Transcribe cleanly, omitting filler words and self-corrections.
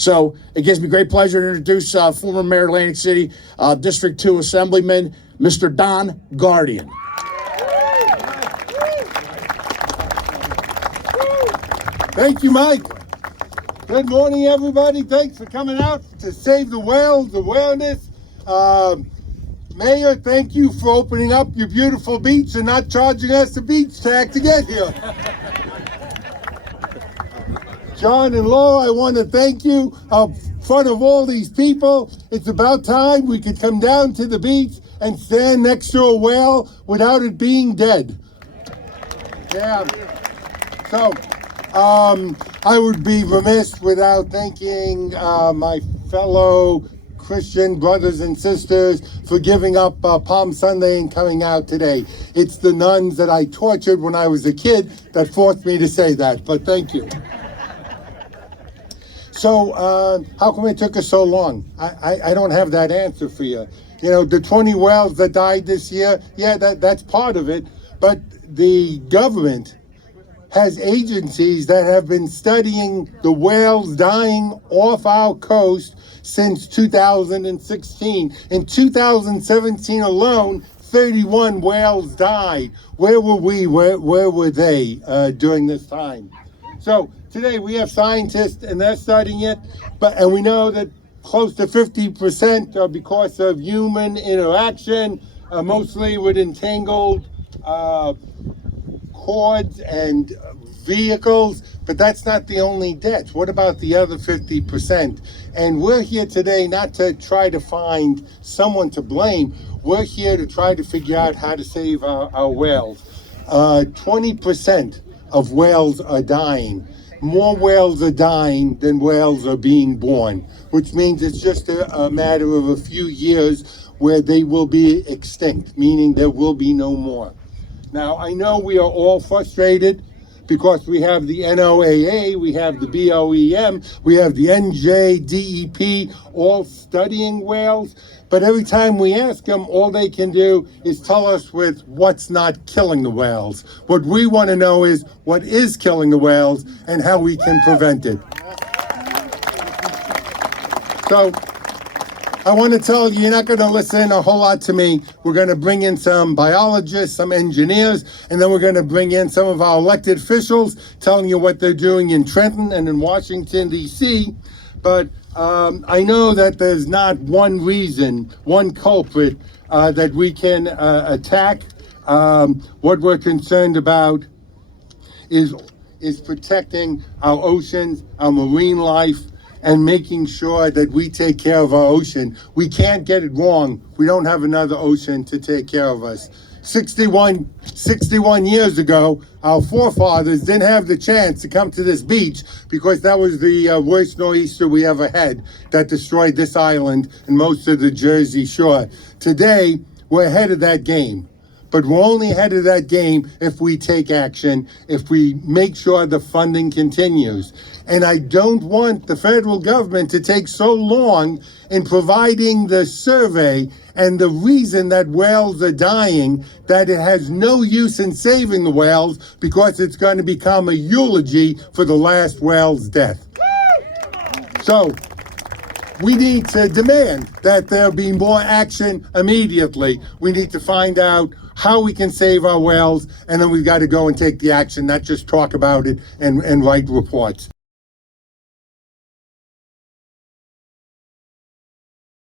So it gives me great pleasure to introduce former Mayor of Atlantic City, District 2 Assemblyman, Mr. Don Guardian. Thank you, Mike. Good morning, everybody. Thanks for coming out to save the whales awareness. Mayor, thank you for opening up your beautiful beach and not charging us a beach tag to get here. John and Laura, I want to thank you in front of all these people. It's about time we could come down to the beach and stand next to a whale without it being dead. Yeah. So, I would be remiss without thanking my fellow Christian brothers and sisters for giving up Palm Sunday and coming out today. It's the nuns that I tortured when I was a kid that forced me to say that, but thank you. So, how come it took us so long? I don't have that answer for you. You know, the 20 whales that died this year, yeah, that's part of it, but the government has agencies that have been studying the whales dying off our coast since 2016. In 2017 alone, 31 whales died. Where were we? Where were they during this time? So today we have scientists and they're studying it, and we know that close to 50% are because of human interaction, mostly with entangled cords and vehicles, but that's not the only death. What about the other 50%? And we're here today not to try to find someone to blame. We're here to try to figure out how to save our whales. 20% of whales are dying. More whales are dying than whales are being born, which means it's just a matter of a few years where they will be extinct, meaning there will be no more. Now, I know we are all frustrated because we have the NOAA, we have the BOEM, we have the NJDEP all studying whales, but every time we ask them, all they can do is tell us with what's not killing the whales. What we want to know is what is killing the whales and how we can prevent it. So, I want to tell you, you're not going to listen a whole lot to me. We're going to bring in some biologists, some engineers, and then we're going to bring in some of our elected officials telling you what they're doing in Trenton and in Washington, D.C. But I know that there's not one reason, one culprit that we can attack. What we're concerned about is protecting our oceans, our marine life, and making sure that we take care of our ocean. We can't get it wrong. We don't have another ocean to take care of us. 61 years ago, our forefathers didn't have the chance to come to this beach because that was the worst nor'easter we ever had that destroyed this island and most of the Jersey Shore. Today, we're ahead of that game. But we're only ahead of that game if we take action, if we make sure the funding continues. And I don't want the federal government to take so long in providing the survey and the reason that whales are dying, that it has no use in saving the whales because it's going to become a eulogy for the last whale's death. So we need to demand that there be more action immediately. We need to find out how we can save our whales, and then we've got to go and take the action, not just talk about it and write reports.